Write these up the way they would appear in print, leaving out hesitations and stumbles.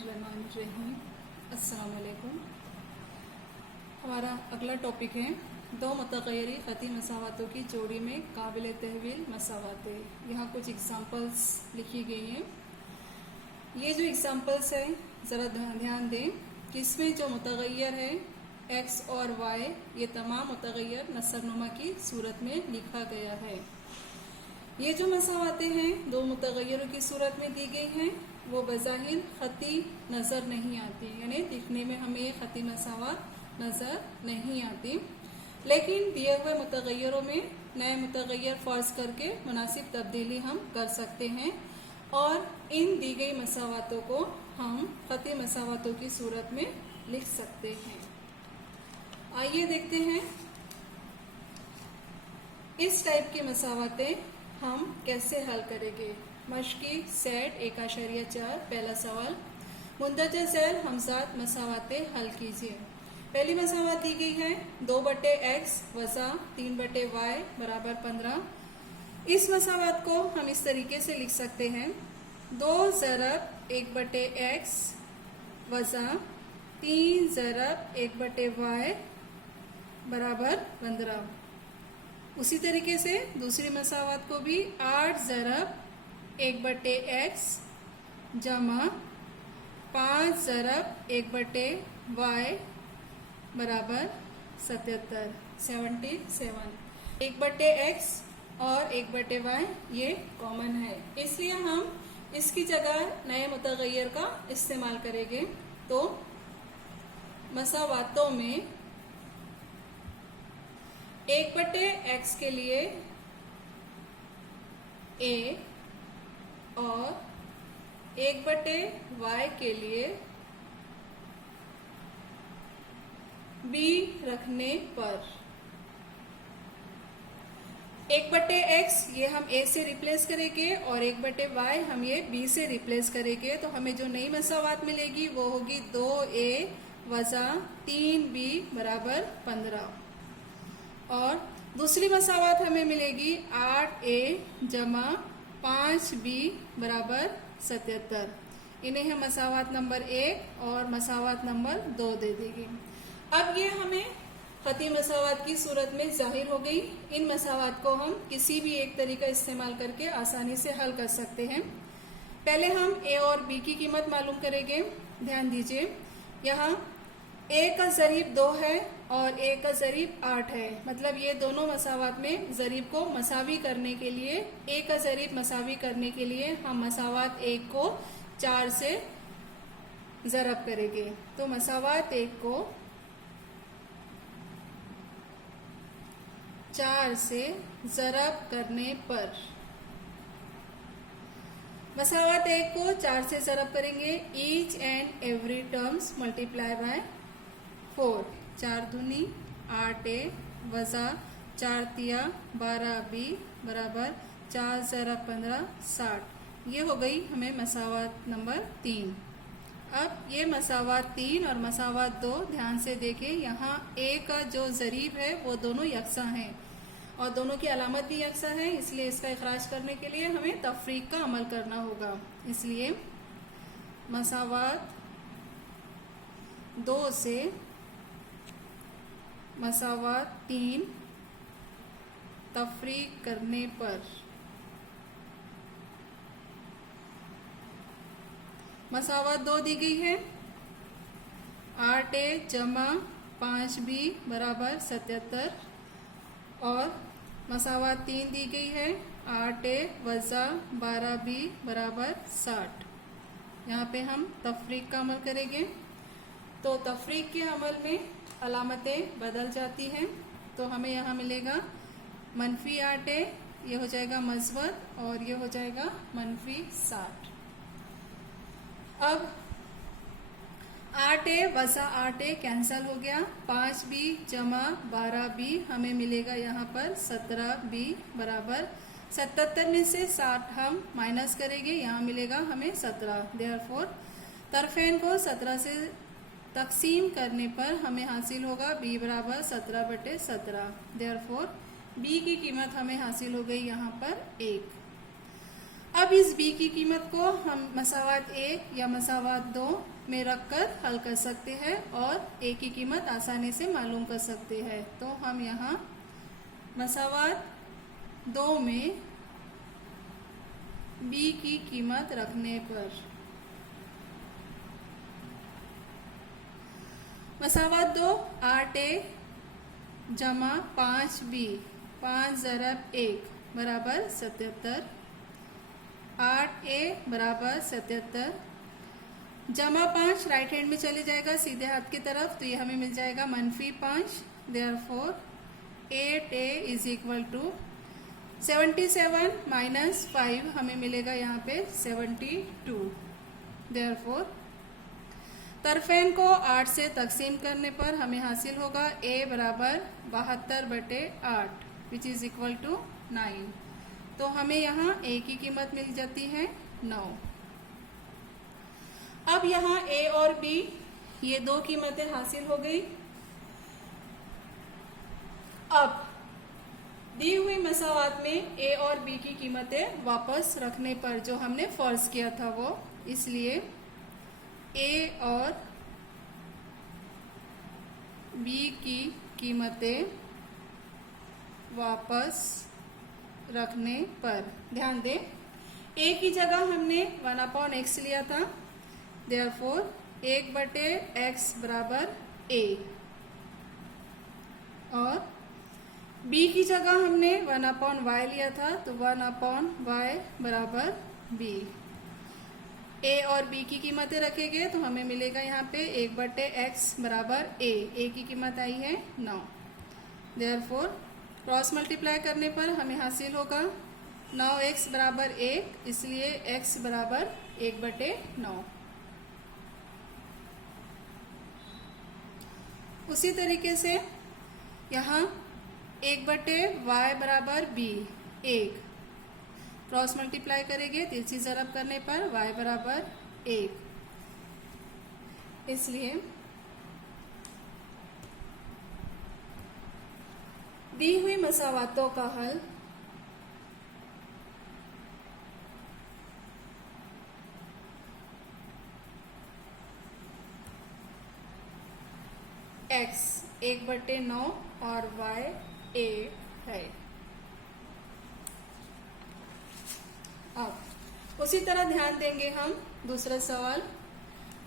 बिस्मिल्लाहिर्रहमानिर्रहीम। अस्सलाम वालेकुम। हमारा अगला टॉपिक है दो मुतग़य्यरी ख़ती मसावातों की जोड़ी में काबिल तहवील मसावातें। यहाँ कुछ एग्ज़ाम्पल्स लिखी गई हैं। ये जो एग्ज़ाम्पल्स है ज़रा ध्यान दें कि इसमें जो मुतग़य्यर है एक्स और वाई, ये तमाम मुतग़य्यर नसरनुमा की सूरत में लिखा गया है। ये जो मसावातें हैं दो मुतग़य्यरों की सूरत में दी गई हैं, वो बज़ाहिर ख़ती नज़र नहीं आती, यानी दिखने में हमें ख़ती मसावात नज़र नहीं आती, लेकिन दिए हुए मुतग़य्यरों में नए मुतग़य्यर फ़र्ज़ करके मुनासिब तब्दीली हम कर सकते हैं और इन दी गई मसावातों को हम ख़ती मसावातों की सूरत में लिख सकते हैं। आइए देखते हैं इस टाइप की मसावातें हम कैसे हल करेंगे। मश्की सेट 1.4 पहला सवाल, मुंदरजा झैल हमज़ात मसावातें हल कीजिए। पहली मसावात दी गई है 2/x वज़ा 3/y बराबर 15। इस मसावात को हम इस तरीके से लिख सकते हैं 2 ज़रब 1/x वज़ा 3 ज़रब 1/y बराबर 15। उसी तरीके से दूसरी मसावात को भी 8 ज़रब 1/x जमा 5 ज़रब 1/y बराबर 77। 1/x और 1/y ये कॉमन है, इसलिए हम इसकी जगह नए मुतग़य्यर का इस्तेमाल करेंगे। तो मसावातों में 1/x के लिए a और 1/y के लिए b रखने पर 1/x ये हम a से रिप्लेस करेंगे और 1/y हम ये b से रिप्लेस करेंगे। तो हमें जो नई मसावात मिलेगी वो होगी 2a वज़ा 3b बराबर 15 और दूसरी मसावात हमें मिलेगी 8a जमा 5b बराबर 77। इन्हें हम मसावात नंबर 1 और मसावात नंबर 2 दे देंगे। अब ये हमें ख़ती मसावात की सूरत में ज़ाहिर हो गई। इन मसावात को हम किसी भी एक तरीका इस्तेमाल करके आसानी से हल कर सकते हैं। पहले हम a और b की कीमत मालूम करेंगे। ध्यान दीजिए, यहाँ a का ज़रीब 2 है और a का ज़रीब 8 है, मतलब ये दोनों मसावात में ज़रीब को मसावी करने के लिए, a का ज़रीब मसावी करने के लिए हम मसावात 1 को 4 से ज़रब करेंगे। तो मसावात 1 को 4 से ज़रब करने पर मसावात 1 को 4 से ज़रब करेंगे, each and every terms multiply by 4। 4 दूनी 8a वज़ा 4 तिया 12b बराबर 4 ज़रब 15 60। ये हो गई हमें मसावात नंबर 3। अब ये मसावात 3 और मसावात 2 ध्यान से देखें, यहाँ a का जो ज़रीब है वो दोनों यकसा हैं और दोनों की अलामत भी यकसा है, इसलिए इसका इखराज करने के लिए हमें तफरीक का अमल करना होगा। इसलिए मसावात 2 से मसावात 3 तफरीक करने पर मसावात 2 दी गई है 8a जमा 5b बराबर 77 और मसावात 3 दी गई है 8a वज़ा 12b बराबर 60। यहाँ पे हम तफरीक का अमल करेंगे। तो तफरीक के अमल में अलामतें बदल जाती हैं, तो हमें यहाँ मिलेगा मनफी 8a, ये हो जाएगा मस्बत और ये हो जाएगा मनफी 60। अब 8a वज़ा 8a कैंसल हो गया, 5b जमा 12b हमें मिलेगा यहाँ पर 17b बराबर 77 में से 60 हम माइनस करेंगे, यहाँ मिलेगा हमें 17। देयरफॉर तरफेन को 17 से तकसीम करने पर हमें हासिल होगा b बराबर 17/17। देयरफॉर b की कीमत हमें हासिल हो गई यहाँ पर 1। अब इस b की कीमत को हम मसावात a या मसावात 2 में रखकर हल कर सकते हैं और a की कीमत आसानी से मालूम कर सकते हैं। तो हम यहाँ मसावात 2 में b की कीमत रखने पर मसावात 2 8a जमा 5b 5 ज़रब 1 बराबर 77, 8a बराबर 77 जमा 5 राइट हैंड में चले जाएगा सीधे हाथ की तरफ, तो ये हमें मिल जाएगा -5। Therefore 8a is equal to 77 minus 5 हमें मिलेगा यहाँ पे 72। देयरफॉर तरफेन को 8 से तकसीम करने पर हमें हासिल होगा a बराबर 72/8 विच इज इक्वल टू 9। तो हमें यहाँ a की कीमत मिल जाती है 9। अब यहाँ a और b ये दो कीमतें हासिल हो गई। अब दी हुई मसावात में a और b की कीमतें वापस रखने पर जो हमने फर्ज किया था वो, इसलिए a और b की कीमतें वापस रखने पर ध्यान दें a की जगह हमने 1/x लिया था, देयरफॉर 1/x बराबर a, और b की जगह हमने 1/y लिया था, तो 1/y बराबर b। a और b की कीमतें रखेंगे तो हमें मिलेगा यहाँ पे 1/x बराबर a। a की कीमत आई है 9। देयरफॉर क्रॉस मल्टीप्लाई करने पर हमें हासिल होगा 9x बराबर 1, इसलिए x बराबर 1/9। उसी तरीके से यहाँ 1/y बराबर b 1, क्रॉस मल्टीप्लाई करेंगे तिरछी ज़रब करने पर y बराबर 1, इसलिए दी हुई मसावातों का हल x 1/9 और y 1 है। अब उसी तरह ध्यान देंगे हम दूसरा सवाल।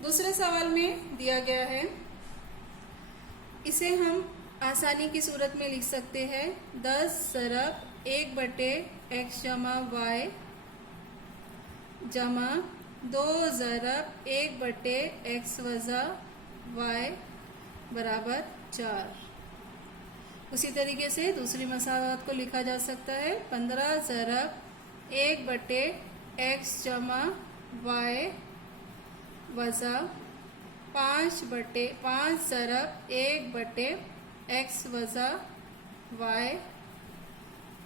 दूसरे सवाल में दिया गया है, इसे हम आसानी की सूरत में लिख सकते हैं 10 ज़रब 1/x जमा y जमा 2 ज़रब 1/x वज़ा y बराबर 4। उसी तरीके से दूसरी मसावात को लिखा जा सकता है 15 ज़रब 1/x जमा y वज़ा 5 ज़रब 1/x वज़ा y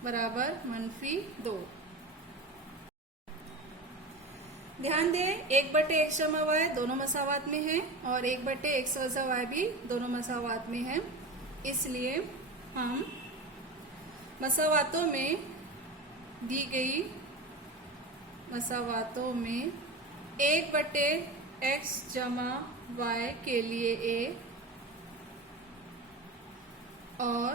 बराबर -2। ध्यान दें 1/x जमा y दोनों मसावात में है और 1/x वज़ा y भी दोनों मसावात में है, इसलिए हम मसावातों में दी गई मसावातों में 1/x जमा y के लिए a और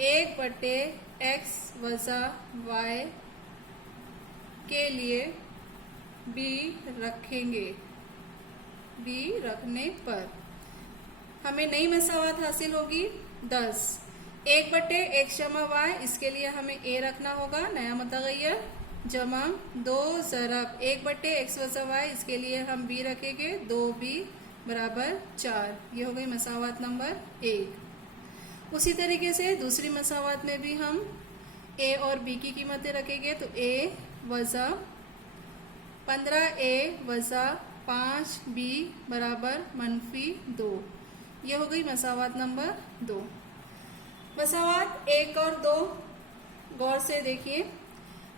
1/x वज़ा y के लिए b रखेंगे। b रखने पर हमें नई मसावात हासिल होगी 10। 1/x जमा y इसके लिए हमें a रखना होगा नया मुतग़य्यर, जमा 2 ज़रब 1/x वज़ा y इसके लिए हम b रखेंगे 2b बराबर 4। ये हो गई मसावात नंबर 1। उसी तरीके से दूसरी मसावात में भी हम a और b की कीमतें रखेंगे, तो a वज़ा 15a वज़ा 5b बराबर -2। ये हो गई मसावात नंबर 2। मसावात 1 और 2 गौर से देखिए,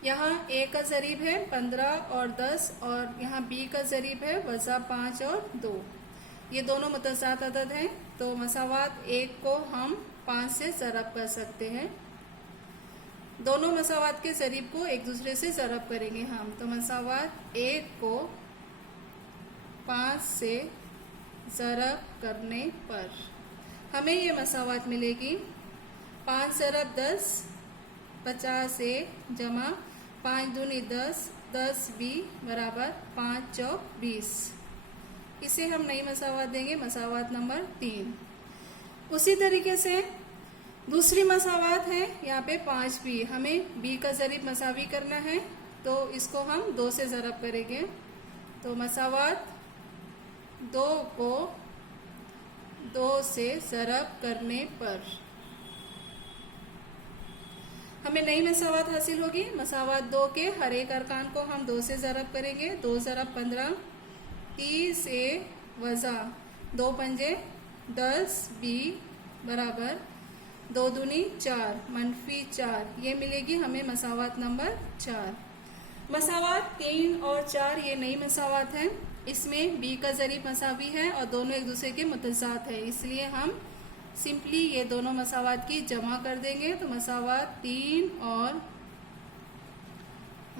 यहाँ a का ज़रीब है 15 और 10 और यहाँ b का ज़रीब है वज़ा 5 और 2। ये दोनों मुतज़ाद अदद हैं, तो मसावात 1 को हम 5 से ज़रब कर सकते हैं। दोनों मसावात के ज़रीब को एक दूसरे से ज़रब करेंगे हम। तो मसावात 1 को 5 से ज़रब करने पर हमें ये मसावात मिलेगी 5 ज़रब 10, 50 ए जमा 5 दूनी 10, 10 बी बराबर 5 चौक 20। इसे हम नई मसावात देंगे, मसावात नंबर 3। उसी तरीके से दूसरी मसावात है यहाँ पे 5b, हमें b का ज़रीब मसावी करना है तो इसको हम 2 से ज़रब करेंगे। तो मसावात 2 को 2 से ज़रब करने पर हमें नई मसावात हासिल होगी। मसावात 2 के हर एक अरकान को हम 2 से ज़रब करेंगे। 2 ज़रब 15, 30 ए वज़ा 2 पंजे 10 बी बराबर 2 दूनी 4 मनफी 4। ये मिलेगी हमें मसावात नंबर 4। मसावात 3 और 4 ये नई मसावात है। इसमें b का ज़रीब मसावी है और दोनों एक दूसरे के मुतज़ाद है, इसलिए हम सिंपली ये दोनों मसावात की जमा कर देंगे। तो मसावात 3 और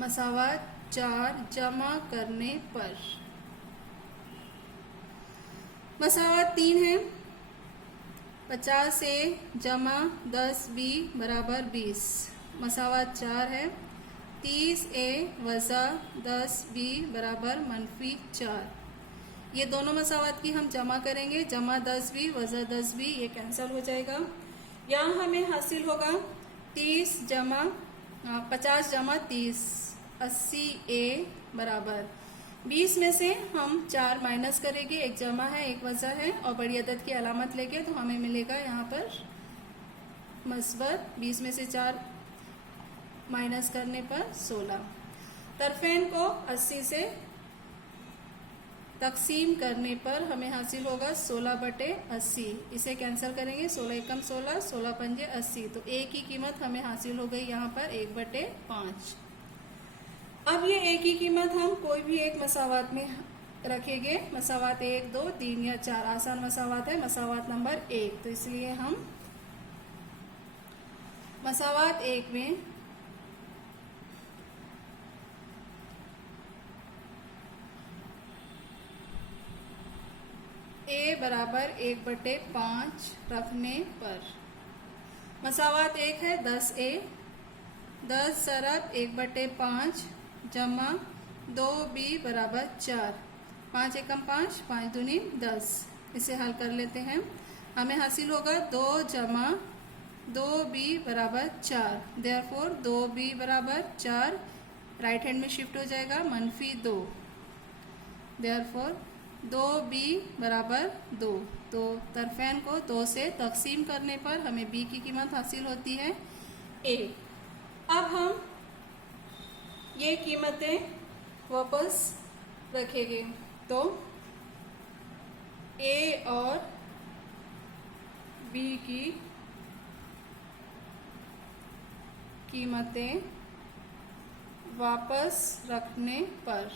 मसावात 4 जमा करने पर मसावात 3 है 50 ए जमा 10 बी बराबर 20। मसावात 4 है 30 ए वज़ा 10 बी बराबर मनफी 4। ये दोनों मसावात की हम जमा करेंगे। जमा 10 बी वज़ा 10 बी ये कैंसिल हो जाएगा। यहाँ हमें हासिल होगा 30 जमा 50 जमा 30 80 ए बराबर 20 में से हम 4 माइनस करेंगे, एक जमा है एक वज़ा है और बड़ी अदद की अलामत लेके तो हमें मिलेगा यहाँ पर मस्बत। 20 में से 4 माइनस करने पर 16। तरफेन को 80 से तकसीम करने पर हमें हासिल होगा 16/80। इसे कैंसिल करेंगे, 16 एकम 16, 16 पंजे 80। तो ए की कीमत हमें हासिल हो गई यहाँ पर 1/5। अब ये ए की कीमत हम कोई भी एक मसावात में रखेंगे। मसावात 1, 2, 3 या 4 आसान मसावात है। मसावात नंबर 1, तो इसलिए हम मसावात 1 में ए बराबर 1/5 रखने पर मसावात 1 है 10 ए 10 ज़रब 1/5 जमा 2 बी बराबर 4। 5 एकम 5, 5 दूनी 10। इसे हल कर लेते हैं। हमें हासिल होगा 2 जमा 2 बी बराबर 4। देयरफॉर 2 बी बराबर 4 राइट हैंड में शिफ्ट हो जाएगा मनफी 2। देयरफॉर 2 बी बराबर 2। तो तरफेन को 2 से तकसीम करने पर हमें b की कीमत हासिल होती है a। अब हम ये कीमतें वापस रखेंगे तो a और b की कीमतें वापस रखने पर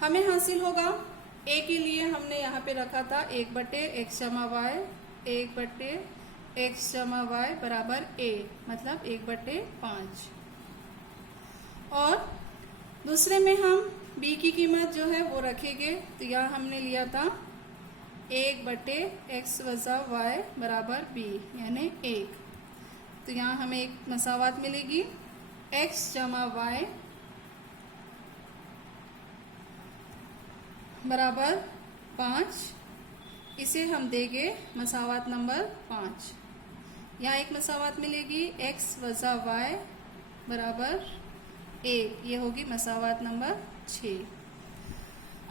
हमें हासिल होगा a के लिए हमने यहाँ पे रखा था 1/x जमा y, 1/x जमा y बराबर a, मतलब 1/5। और दूसरे में हम b की कीमत जो है वो रखेंगे। तो यहाँ हमने लिया था 1/x वज़ा y बराबर b यानी 1। तो यहाँ हमें एक मसावात मिलेगी x जमा y बराबर 5। इसे हम देंगे मसावात नंबर 5। यहाँ एक मसावात मिलेगी x वज़ा y बराबर 1, ये होगी मसावात नंबर 6।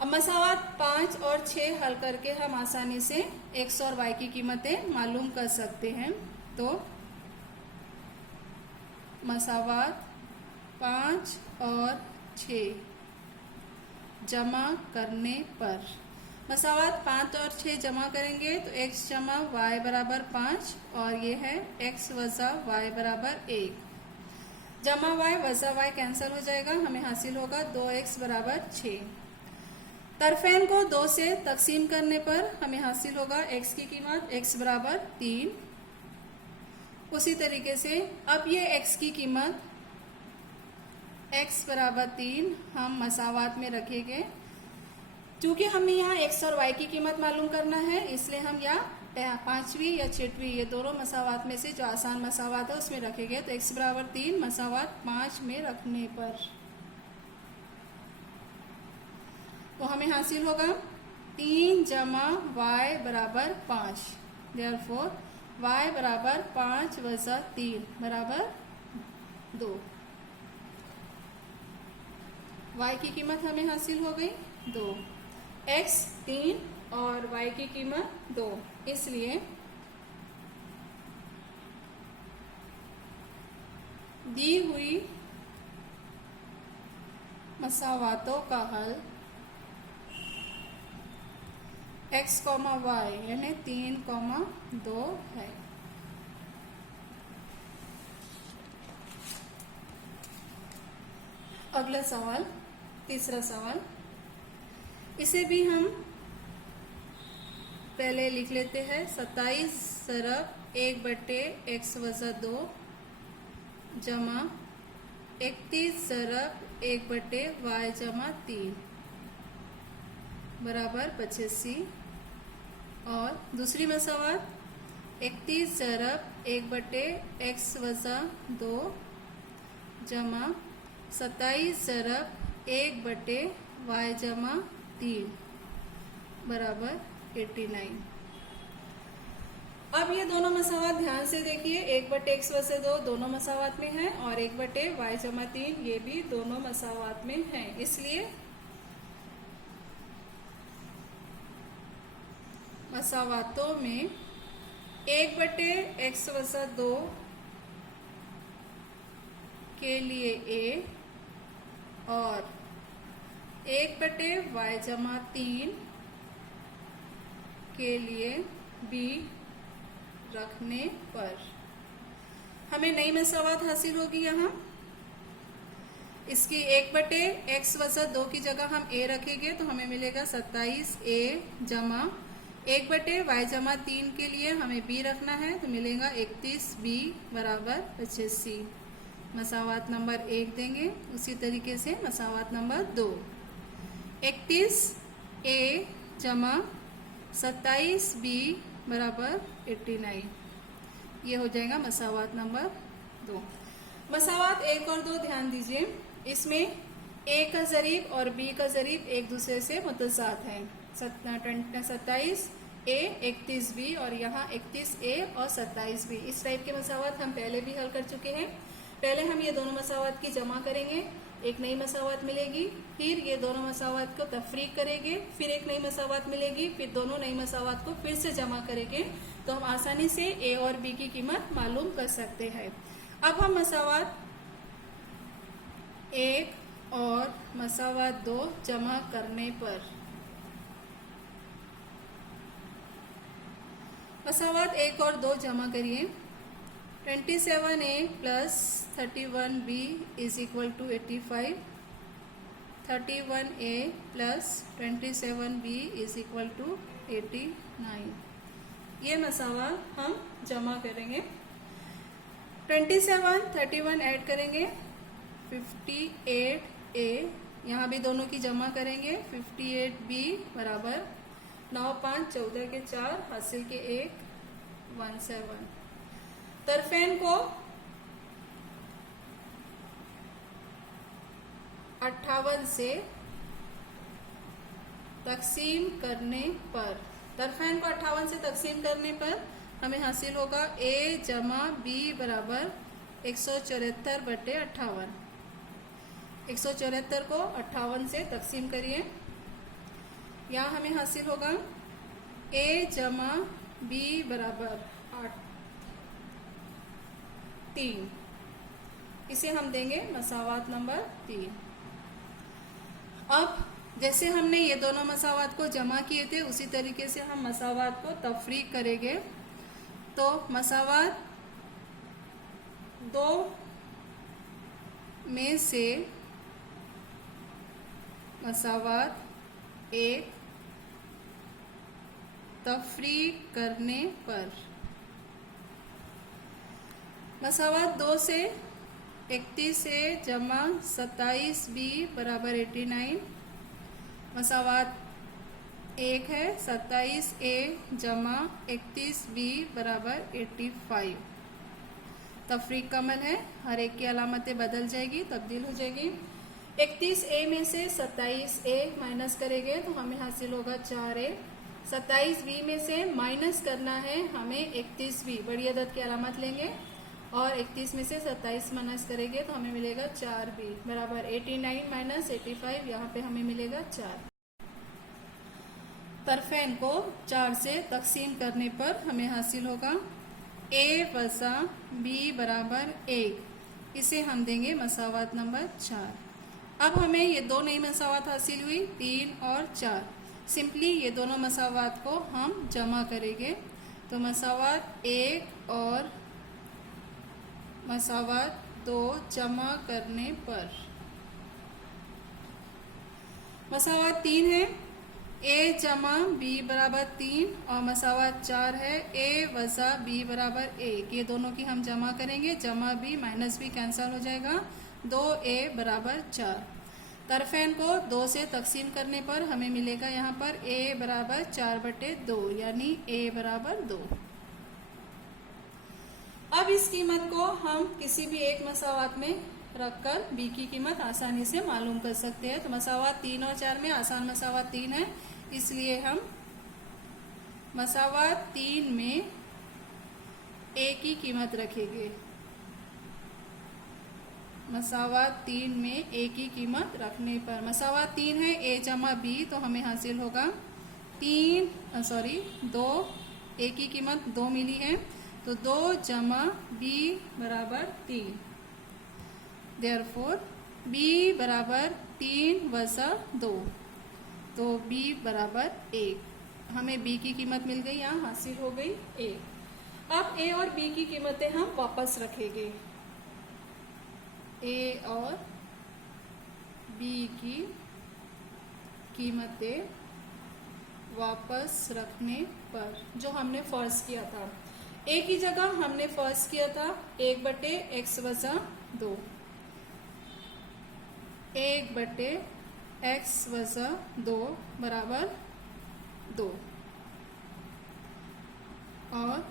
अब मसावात 5 और 6 हल करके हम आसानी से x और y की कीमतें मालूम कर सकते हैं। तो मसावात 5 और 6 जमा करने पर मसावात 5 और 6 जमा करेंगे तो x जमा y बराबर 5 और ये है x वज़ा y बराबर 1। जमा y वज़ा y कैंसिल हो जाएगा, हमें हासिल होगा 2x बराबर 6। तरफेन को 2 से तकसीम करने पर हमें हासिल होगा x की कीमत x बराबर 3 उसी तरीके से अब ये x की कीमत x बराबर 3 हम मसावात में रखेंगे। क्योंकि हमें यहाँ x और y की कीमत मालूम करना है, इसलिए हम यहाँ पांचवी या छठवीं ये दोनों मसावात में से जो आसान मसावात है उसमें रखेंगे। तो x बराबर 3 मसावात 5 में रखने पर तो हमें हासिल होगा 3 जमा y बराबर 5। देयरफॉर y बराबर 5 वजा 3 बराबर 2। y की कीमत हमें हासिल हो गई 2, x 3 और y की कीमत 2। इसलिए दी हुई मसावातों का हल x, y यानी 3, 2 है। अगला सवाल, तीसरा सवाल, इसे भी हम पहले लिख लेते हैं। 27 ज़रब 1/x वजा 2 जमा 31 ज़रब 1/y जमा 3 बराबर 85। और दूसरी मसावात 31 ज़रब 1/x वजा 2 जमा 27 ज़रब 1/y जमा 3 बराबर 89। अब ये दोनों मसावात ध्यान से देखिए, 1/x वजा 2 दोनों मसावात में है और 1/y जमा 3 ये भी दोनों मसावात में है। इसलिए मसावातों में 1/x वजा 2 के लिए a और 1/y जमा 3 के लिए b रखने पर हमें नई मसावात हासिल होगी। यहाँ इसकी 1/x वजा 2 की जगह हम a रखेंगे तो हमें मिलेगा 27a जमा 1/y जमा 3 के लिए हमें b रखना है तो मिलेगा 31b बराबर 85। मसावात नंबर 1 देंगे। उसी तरीके से मसावात नंबर 2 31a जमा 27b बराबर 89। ये हो जाएगा मसावात नंबर 2। मसावात 1 और 2 ध्यान दीजिए, इसमें a का ज़रीब और b का ज़रीब एक दूसरे से मुतज़ाद है। 27a 31b और यहाँ 31a और 27b। इस टाइप के मसावात हम पहले भी हल कर चुके हैं। पहले हम ये दोनों मसावात की जमा करेंगे, एक नई मसावात मिलेगी, फिर ये दोनों मसावात को तफरीक करेंगे, फिर एक नई मसावात मिलेगी, फिर दोनों नई मसावात को फिर से जमा करेंगे तो हम आसानी से a और b की कीमत मालूम कर सकते हैं। अब हम मसावात 1 और मसावात 2 जमा करने पर मसावात 1 और 2 जमा करिए। 27a plus 31b is equal to 85। 31a plus 27b is equal to 89। ये मसावात हम जमा करेंगे। 27 31 ऐड करेंगे 58a, यहाँ भी दोनों की जमा करेंगे 58b बराबर 9 5 14 के 4 हासिल के 1 17। तरफेन को 58 से तकसीम करने पर तरफेन को 58 से तकसीम करने पर हमें हासिल होगा a जमा b बराबर 174/58। 174 को 58 से तकसीम करिए, यहाँ हमें हासिल होगा a जमा b बराबर 3। इसे हम देंगे मसावात नंबर 3। अब जैसे हमने ये दोनों मसावात को जमा किए थे उसी तरीके से हम मसावात को तफरीक करेंगे। तो मसावात 2 में से मसावात 1 तफरीक करने पर मसावात 2 से 31 ए जमा 27 बी बराबर 89। मसावात 1 है 27 ए जमा 31 बी बराबर 85। तफरीक कमल है, हर एक की अलामतें बदल जाएगी, तब्दील हो जाएगी। 31 ए में से 27 ए माइनस करेंगे तो हमें हासिल होगा 4 ए। 27 बी में से माइनस करना है हमें 31 बी, बड़ी अदद की अलामत लेंगे और 31 में से 27 माइनस करेंगे तो हमें मिलेगा 4 बी बराबर 89 माइनस 85, यहाँ पे हमें मिलेगा 4। तरफेन को 4 से तकसीम करने पर हमें हासिल होगा ए वज़ा बी बराबर 1। इसे हम देंगे मसावात नंबर 4। अब हमें ये दो नई मसावात हासिल हुई 3 और 4। सिंपली ये दोनों मसावात को हम जमा करेंगे तो मसावात 1 और मसावात 2 जमा करने पर मसावात 3 है ए जमा बी बराबर 3 और मसावात 4 है ए वज़ा बी बराबर 1। ये दोनों की हम जमा करेंगे, जमा बी माइनस बी कैंसिल हो जाएगा, 2a बराबर 4। तरफेन को 2 से तकसीम करने पर हमें मिलेगा यहाँ पर a बराबर 4/2 यानी a बराबर 2। अब इस कीमत को हम किसी भी एक मसावात में रखकर b की कीमत आसानी से मालूम कर सकते हैं। तो मसावात 3 और 4 में आसान मसावात 3 है, इसलिए हम मसावात 3 में a की कीमत रखेंगे। मसावात 3 में a की कीमत रखने पर मसावात 3 है a जमा b तो हमें हासिल होगा 2। a की कीमत 2 मिली है तो 2 जमा b बराबर 3। देयरफॉर b बराबर 3 वज़ा 2 तो b बराबर 1। हमें b की कीमत मिल गई, यहाँ हासिल हो गई 1। अब a और b की कीमतें हम वापस रखेंगे। a और b की कीमतें वापस रखने पर जो हमने फर्ज किया था, a की जगह हमने फर्ज किया था 1/x वज़ा 2, 1/x वज़ा 2 बराबर 2। और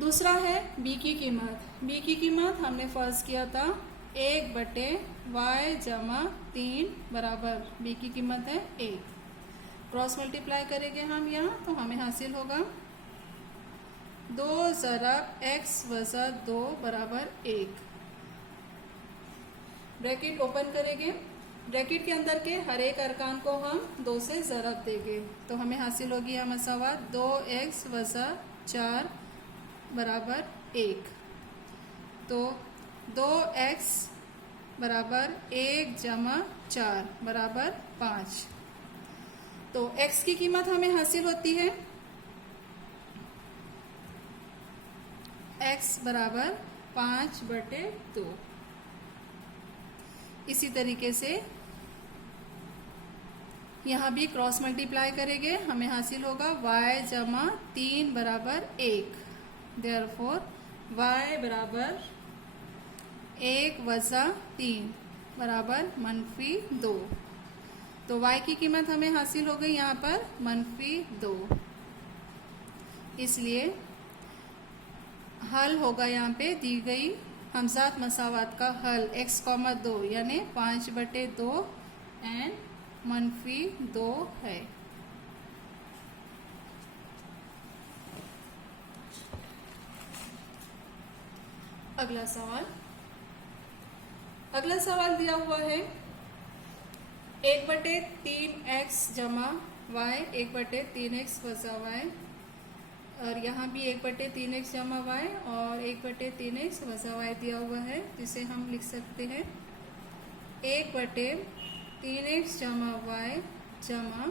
दूसरा है b की कीमत। b की कीमत हमने फर्ज किया था 1/y जमा 3 बराबर b की कीमत है 1। क्रॉस मल्टीप्लाई करेंगे हम यहाँ तो हमें हासिल होगा 2 ज़रब x वज़ा 2 बराबर 1। ब्रैकेट ओपन करेंगे, ब्रैकेट के अंदर के हर एक अरकान को हम 2 से ज़रब देंगे तो हमें हासिल होगी यह मसावात 2x वज़ा 4 बराबर 1। तो 2x बराबर 1 जमा 4 बराबर 5। तो x की कीमत हमें हासिल होती है x बराबर 5/2। इसी तरीके से यहाँ भी क्रॉस मल्टीप्लाई करेंगे, हमें हासिल होगा y जमा 3 बराबर 1। देयरफॉर y बराबर 1 वज़ा 3 बराबर -2। तो y की कीमत हमें हासिल हो गई यहाँ पर -2। इसलिए हल होगा यहाँ पे दी गई हमजात मसावात का हल x, 2 यानी 5/2 एंड -2 है। अगला सवाल दिया हुआ है 1/3x जमा y 1/3x वज़ा y, और यहाँ भी 1/3x जमा y और 1/3x वज़ा y दिया हुआ है, जिसे हम लिख सकते हैं 1/3x जमा y जमा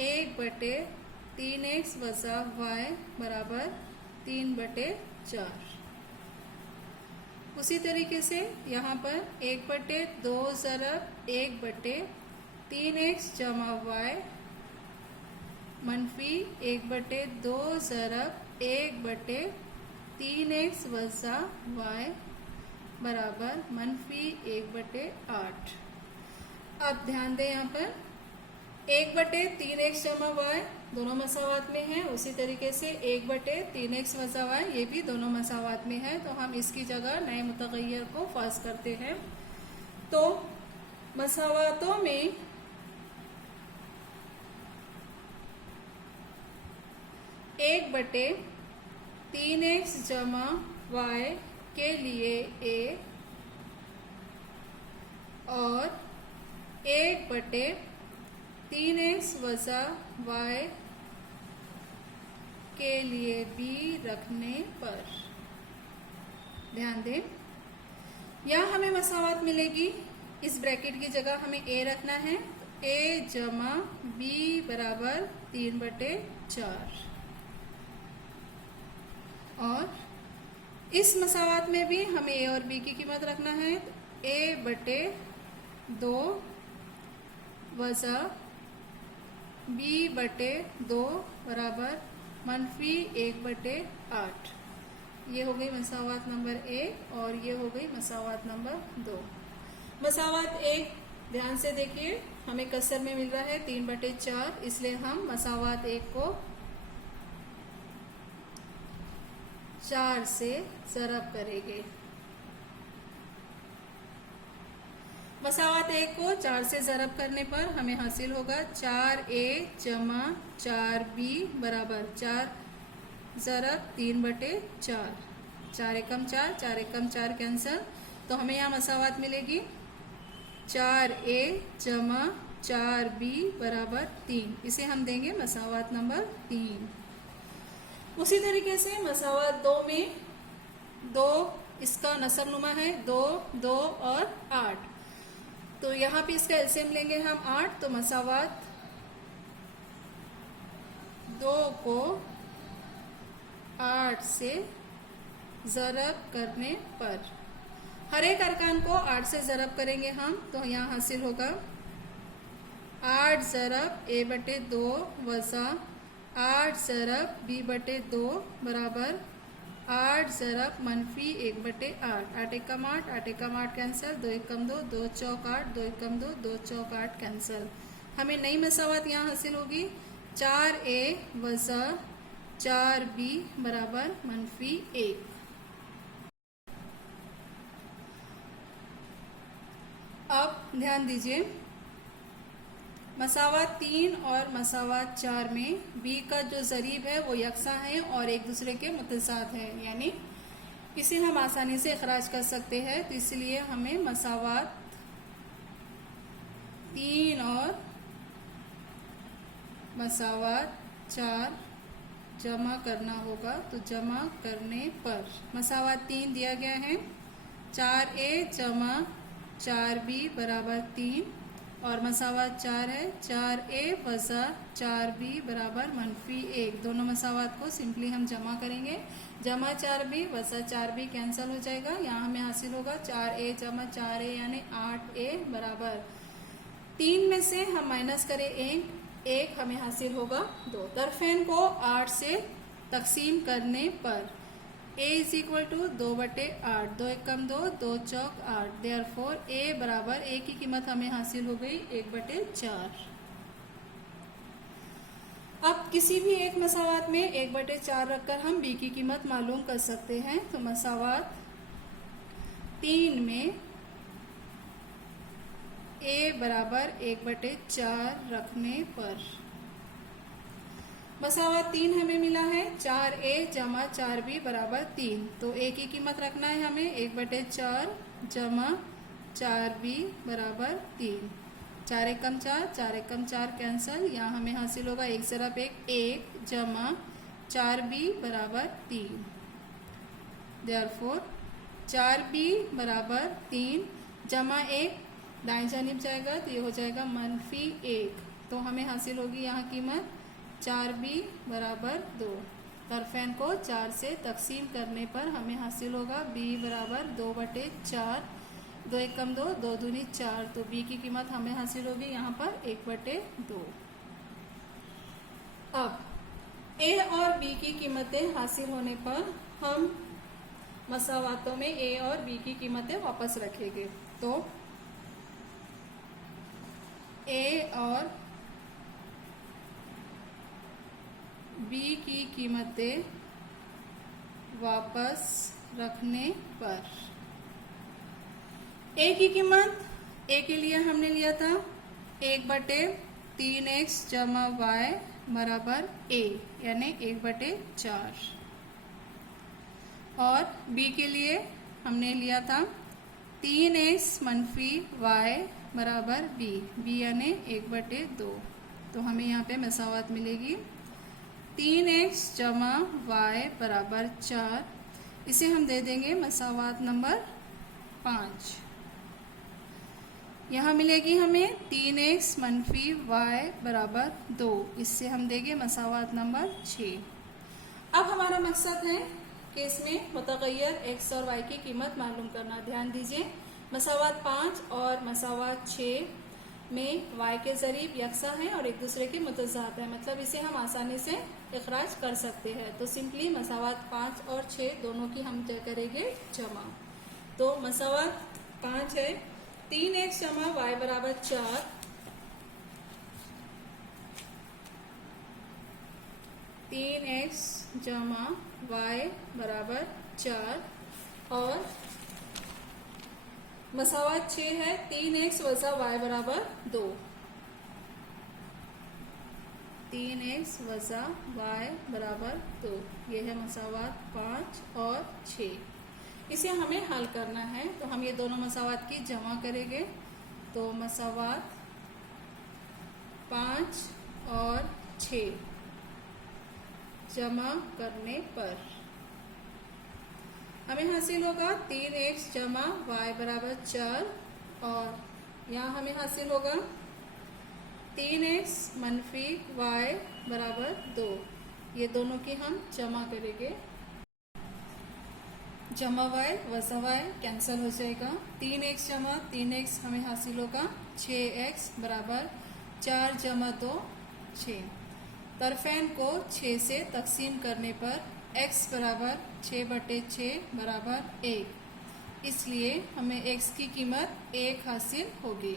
1/3x वज़ा y बराबर 3/4। उसी तरीके से यहाँ पर 1/2 ज़रब 1/3x जमा y मनफी 1/2 ज़रब 1/3x 3x वजा y बराबर -1/8। अब ध्यान दें यहाँ पर 1/3x जमा y दोनों मसावात में है, उसी तरीके से 1/3x वजा y ये भी दोनों मसावात में है। तो हम इसकी जगह नए मुतगय्यर को फास करते हैं। तो मसावातों में 1/3x जमा y के लिए a और 1/3x वजा y के लिए b रखने पर ध्यान दें, यहाँ हमें मसावात मिलेगी। इस ब्रैकेट की जगह हमें a रखना है। a जमा b बराबर 3/4 और इस मसावात में भी हमें a और b की कीमत रखना है। तो a/2 वजा b/2 बराबर -1/8। ये हो गई मसावात नंबर 1 और ये हो गई मसावात नंबर 2। मसावात 1 ध्यान से देखिए, हमें कसर में मिल रहा है 3/4, इसलिए हम मसावात 1 को 4 से ज़रब करेंगे। मसावात 1 को 4 से ज़रब करने पर हमें हासिल होगा 4a जमा 4b बराबर 4 ज़रब 3/4। 4 एकम 4, 4 एकम 4 कैंसल। तो हमें यहाँ मसावात मिलेगी 4a जमा 4b बराबर 3। इसे हम देंगे मसावात नंबर 3। उसी तरीके से मसावात 2 में 2 इसका नसब नुमा है 2, 2 और 8। तो यहाँ पे इसका एलसीएम लेंगे हम 8। तो मसावात 2 को 8 से ज़रब करने पर हर एक अरकान को 8 से ज़रब करेंगे हम। तो यहाँ हासिल होगा 8 ज़रब a/2 वज़ा 8 ज़रब b/2 बराबर 8 ज़रब -1/8। 8 एकम 8, 8 एकम 8 कैंसल। 2 एकम 2, 2 चौक 8, 2 एकम 2, 2 चौक 8 कैंसल। हमें नई मसावात यहाँ हासिल होगी 4a वज़ा 4b बराबर -1। अब ध्यान दीजिए, मसावात 3 और मसावात 4 में b का जो ज़रीब है वो यकसा है और एक दूसरे के मुतसाद है, यानी इसे हम आसानी से इखराज कर सकते हैं। तो इसलिए हमें मसावात 3 और मसावात 4 जमा करना होगा। तो जमा करने पर मसावात 3 दिया गया है 4a जमा 4b बराबर 3 और मसावात 4 है 4a वज़ा 4b बराबर -1। दोनों मसावात को सिंपली हम जमा करेंगे। जमा 4b वज़ा 4b कैंसिल हो जाएगा। यहाँ हमें हासिल होगा 4a जमा 4a यानी 8a बराबर 3 में से हम माइनस करें 1 हमें हासिल होगा 2। तरफेन को 8 से तकसीम करने पर a = 2/8। 2 Ekam 2, 2 Chowk 8। Therefore a बराबर a की कीमत हमें हासिल हो गई 1/4। अब किसी भी एक मसावात में 1/4 रखकर हम b की कीमत मालूम कर सकते हैं। तो मसावात 3 में a बराबर 1/4 रखने पर मसावात 3 हमें मिला है 4a जमा 4b बराबर 3। तो a की कीमत रखना है हमें 1/4 जमा 4b बराबर 3। 4 एकम 4, 4 एकम 4 कैंसल। यहाँ हमें हासिल होगा 1 ज़रब 1 जमा 4b बराबर 3। देयरफॉर 4b बराबर 3 जमा 1 दाएं जानिब जाएगा तो ये हो जाएगा -1। तो हमें हासिल होगी यहाँ कीमत 4b बराबर 2। तरफेन को 4 से तकसीम करने पर हमें हासिल होगा b बराबर 2/4। 2 एकम 2, 2 दूनी 4। तो b की कीमत हमें हासिल होगी यहाँ पर 1/2। अब a और b की कीमतें हासिल होने पर हम मसावातों में ए और बी की कीमतें वापस रखेंगे। तो ए और बी की कीमतें वापस रखने पर ए की कीमत, ए के लिए हमने लिया था 1/3x जमा y बराबर ए, यानी 1/4। और बी के लिए हमने लिया था 3x मनफी y बराबर बी, बी यानी 1/2। तो हमें यहाँ पे मसावत मिलेगी 3x जमा y बराबर 4। इसे हम दे देंगे मसावत नंबर 5। यहाँ मिलेगी हमें 3x मनफी y बराबर 2, इससे हम देंगे मसावत नंबर 6। अब हमारा मकसद है कि इसमें मुतग़य्यर x और y की कीमत मालूम करना। ध्यान दीजिए, मसावत 5 और मसावत 6 में y के ज़रीब यकसा हैं और एक दूसरे के मुतज़ाद हैं, मतलब इसे हम आसानी से इखराज कर सकते हैं। तो सिंपली मसावत 5 और 6 दोनों की हम क्या करेंगे, जमा। तो मसावत 5 है 3x जमा y बराबर 4, 3x जमा y बराबर 4, और मसावत 6 है 3x वज़ा y बराबर 2, 3x वज़ा y बराबर 2। ये है मसावत 5 और 6। इसे हमें हल करना है, तो हम ये दोनों मसावत की जमा करेंगे। तो मसावत 5 और 6 जमा करने पर हमें हासिल होगा 3x जमा y बराबर 4, और यहाँ हमें हासिल होगा 3x मनफी y बराबर 2। ये दोनों की हम जमा करेंगे। जमा y वज़ा y कैंसिल हो जाएगा। 3x जमा 3x हमें हासिल होगा 6x बराबर 4 जमा 2 6। तरफ़ैन को 6 से तकसीम करने पर x बराबर 6/6 बराबर 1, इसलिए हमें x की कीमत 1 हासिल होगी।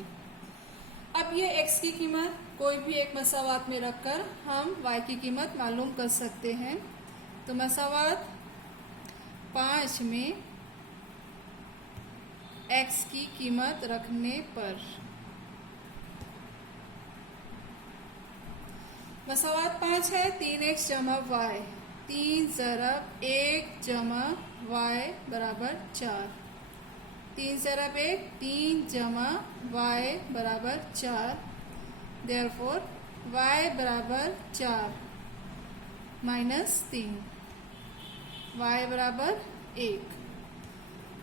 अब ये x की कीमत कोई भी एक मसावत में रखकर हम y की कीमत मालूम कर सकते हैं। तो मसावत 5 में x की कीमत रखने पर मसावत 5 है 3x जमा y, 3 ज़रब 1 जमा y बराबर 4, 3 ज़रब 1 3 जमा y बराबर 4। देयरफॉर y बराबर 4 माइनस 3, y बराबर 1,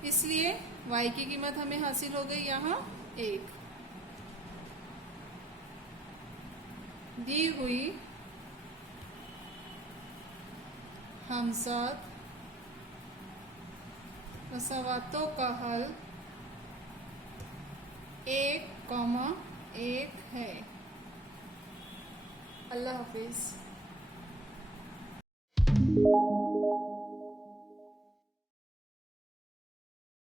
इसलिए y की कीमत हमें हासिल हो गई यहाँ 1। दी हुई हमज़ाद मसावतों का हल 1,1 है। अल्लाह हाफिज़।